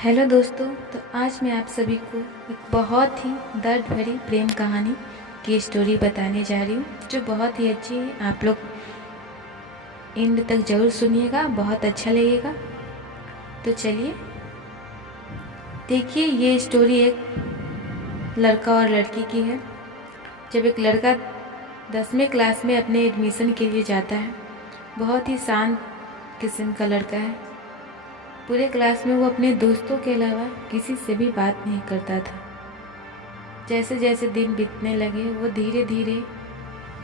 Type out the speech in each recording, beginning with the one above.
Hello दोस्तों। तो आज मैं आप सभी को एक बहुत ही दर्द भरी प्रेम कहानी की स्टोरी बताने जा रही हूँ, जो बहुत ही अच्छी है। आप लोग एंड तक ज़रूर सुनिएगा, बहुत अच्छा लगेगा। तो चलिए देखिए, ये स्टोरी एक लड़का और लड़की की है। जब एक लड़का 10वीं क्लास में अपने एडमिशन के लिए जाता है, बहुत ही शांत किस्म का लड़का है। पूरे क्लास में वो अपने दोस्तों के अलावा किसी से भी बात नहीं करता था। जैसे जैसे दिन बीतने लगे, वो धीरे धीरे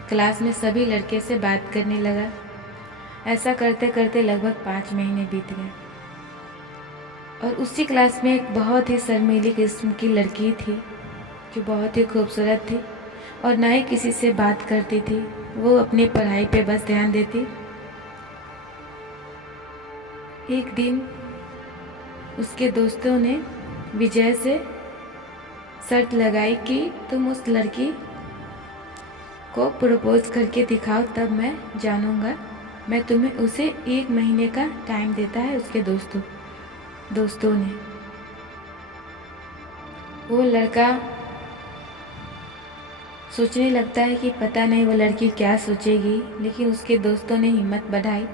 क्लास में सभी लड़के से बात करने लगा। ऐसा करते करते लगभग 5 महीने बीत गए और उसी क्लास में एक बहुत ही शर्मीली किस्म की लड़की थी, जो बहुत ही खूबसूरत थी और ना ही किसी से बात करती थी। वो अपनी पढ़ाई पे बस ध्यान देती। एक दिन उसके दोस्तों ने विजय से शर्त लगाई कि तुम उस लड़की को प्रपोज करके दिखाओ, तब मैं जानूंगा। मैं तुम्हें उसे 1 महीने का टाइम देता है। उसके दोस्तों ने। वो लड़का सोचने लगता है कि पता नहीं वो लड़की क्या सोचेगी, लेकिन उसके दोस्तों ने हिम्मत बढ़ाई,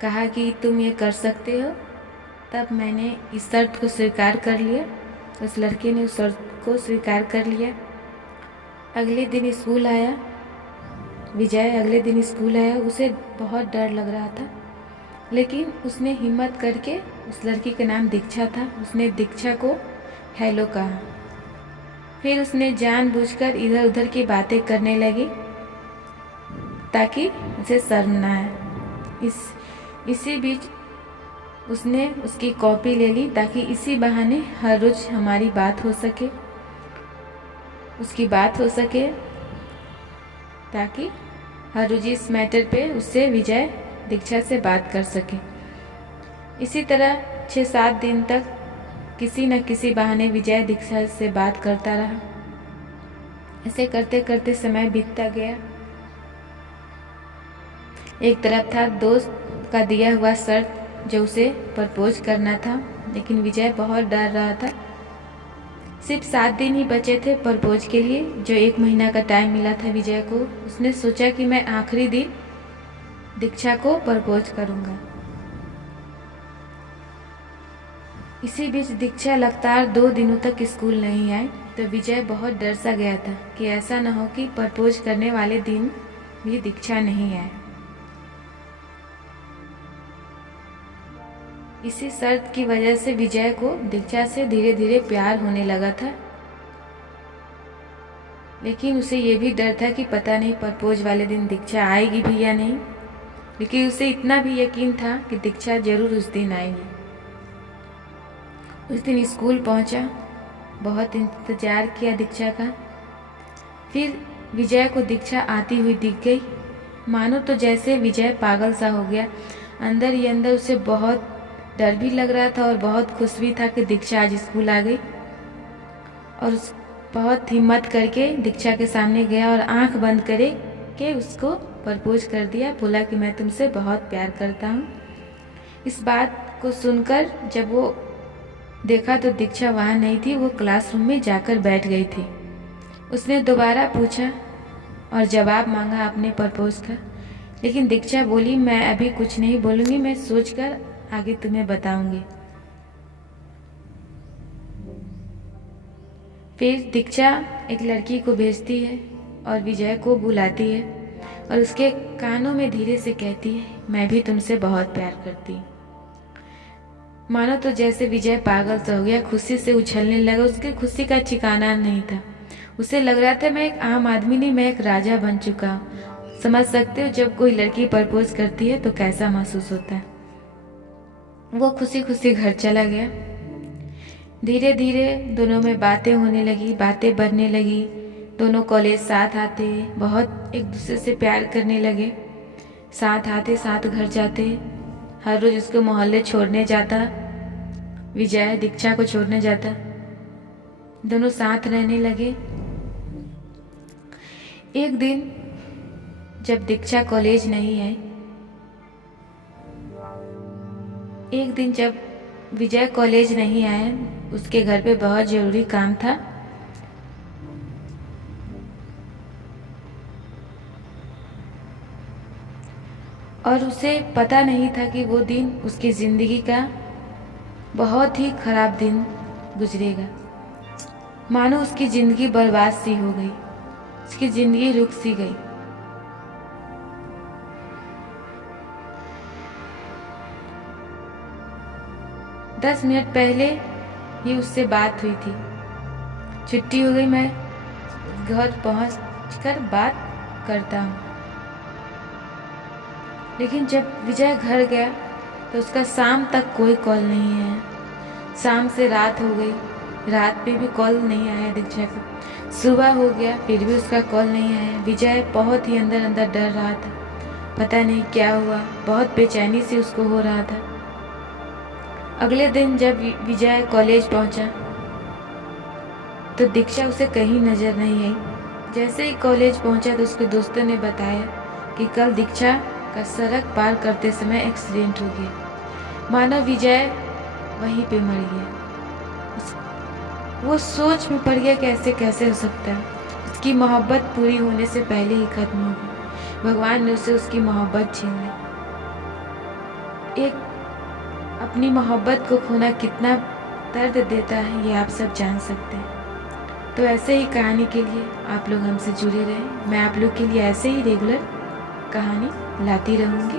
कहा कि तुम ये कर सकते हो। तब मैंने इस शर्त को स्वीकार कर लिया। उस लड़के ने उस शर्त को स्वीकार कर लिया। अगले दिन स्कूल आया विजय अगले दिन स्कूल आया। उसे बहुत डर लग रहा था, लेकिन उसने हिम्मत करके, उस लड़की का नाम दीक्षा था, उसने दीक्षा को हेलो कहा। फिर उसने जानबूझकर इधर उधर की बातें करने लगी ताकि उसे शर्म ना आए। इसी बीच उसने उसकी कॉपी ले ली ताकि इसी बहाने हर रोज हमारी बात हो सके, उसकी बात हो सके, ताकि हर रोज इस मैटर पे उससे विजय दीक्षा से बात कर सके। इसी तरह 6-7 दिन तक किसी न किसी बहाने विजय दीक्षा से बात करता रहा। ऐसे करते करते समय बीतता गया। एक तरफ था दोस्त का दिया हुआ शर्त, जो उसे प्रपोज करना था, लेकिन विजय बहुत डर रहा था। सिर्फ 7 दिन ही बचे थे प्रपोज के लिए, जो 1 महीना का टाइम मिला था विजय को। उसने सोचा कि मैं आखिरी दिन दीक्षा को प्रपोज करूंगा। इसी बीच दीक्षा लगातार 2 दिनों तक स्कूल नहीं आई, तो विजय बहुत डर सा गया था कि ऐसा न हो कि प्रपोज करने वाले दिन भी दीक्षा नहीं आए। इसी शर्त की वजह से विजय को दीक्षा से धीरे धीरे प्यार होने लगा था, लेकिन उसे ये भी डर था कि पता नहीं प्रपोज वाले दिन दीक्षा आएगी भी या नहीं। लेकिन उसे इतना भी यकीन था कि दीक्षा जरूर उस दिन आएगी। उस दिन स्कूल पहुंचा, बहुत इंतजार किया दीक्षा का। फिर विजय को दीक्षा आती हुई दिख गई। मानो तो जैसे विजय पागल सा हो गया। अंदर ही अंदर उसे बहुत डर भी लग रहा था और बहुत खुश भी था कि दीक्षा आज स्कूल आ गई। और बहुत हिम्मत करके दीक्षा के सामने गया और आंख बंद करे के उसको प्रपोज कर दिया। बोला कि मैं तुमसे बहुत प्यार करता हूँ। इस बात को सुनकर जब वो देखा तो दीक्षा वहाँ नहीं थी, वो क्लासरूम में जाकर बैठ गई थी। उसने दोबारा पूछा और जवाब मांगा अपने प्रपोज का, लेकिन दीक्षा बोली मैं अभी कुछ नहीं बोलूँगी, मैं सोचकर आगे तुम्हें बताऊंगी। फिर दीक्षा एक लड़की को भेजती है और विजय को बुलाती है और उसके कानों में धीरे से कहती है मैं भी तुमसे बहुत प्यार करती हूँ। मानो तो जैसे विजय पागल सा हो गया, खुशी से उछलने लगा। उसके खुशी का ठिकाना नहीं था। उसे लग रहा था मैं एक आम आदमी नहीं, मैं एक राजा बन चुका हूँ। समझ सकते हो जब कोई लड़की प्रपोज करती है तो कैसा महसूस होता है। वो खुशी खुशी घर चला गया। धीरे धीरे दोनों में बातें होने लगी, बातें बढ़ने लगी। दोनों कॉलेज साथ आते, बहुत एक दूसरे से प्यार करने लगे। साथ आते, साथ घर जाते। हर रोज उसको मोहल्ले छोड़ने जाता, विजय दीक्षा को छोड़ने जाता। दोनों साथ रहने लगे। एक दिन जब दीक्षा कॉलेज नहीं आई, एक दिन जब विजय कॉलेज नहीं आया, उसके घर पे बहुत ज़रूरी काम था। और उसे पता नहीं था कि वो दिन उसकी ज़िंदगी का बहुत ही खराब दिन गुजरेगा। मानो उसकी ज़िंदगी बर्बाद सी हो गई, उसकी ज़िंदगी रुक सी गई। दस मिनट पहले ही उससे बात हुई थी। छुट्टी हो गई, मैं घर पहुंचकर बात करता हूँ। लेकिन जब विजय घर गया तो उसका शाम तक कोई कॉल नहीं है। शाम से रात हो गई, रात में भी कॉल नहीं आया दीक्षा का। सुबह हो गया, फिर भी उसका कॉल नहीं आया। विजय बहुत ही अंदर अंदर डर रहा था, पता नहीं क्या हुआ, बहुत बेचैनी से उसको हो रहा था। अगले दिन जब विजय कॉलेज पहुंचा तो दीक्षा उसे कहीं नजर नहीं आई। जैसे ही कॉलेज पहुंचा तो उसके दोस्तों ने बताया कि कल दीक्षा का सड़क पार करते समय एक्सीडेंट हो गया। मानो विजय वहीं पे मर गया। वो सोच में पड़ गया कैसे कैसे हो सकता है। उसकी मोहब्बत पूरी होने से पहले ही खत्म हो गई। भगवान ने उसे उसकी मोहब्बत छीन ली। एक अपनी मोहब्बत को खोना कितना दर्द देता है, ये आप सब जान सकते हैं। तो ऐसे ही कहानी के लिए आप लोग हमसे जुड़े रहें। मैं आप लोग के लिए ऐसे ही रेगुलर कहानी लाती रहूँगी।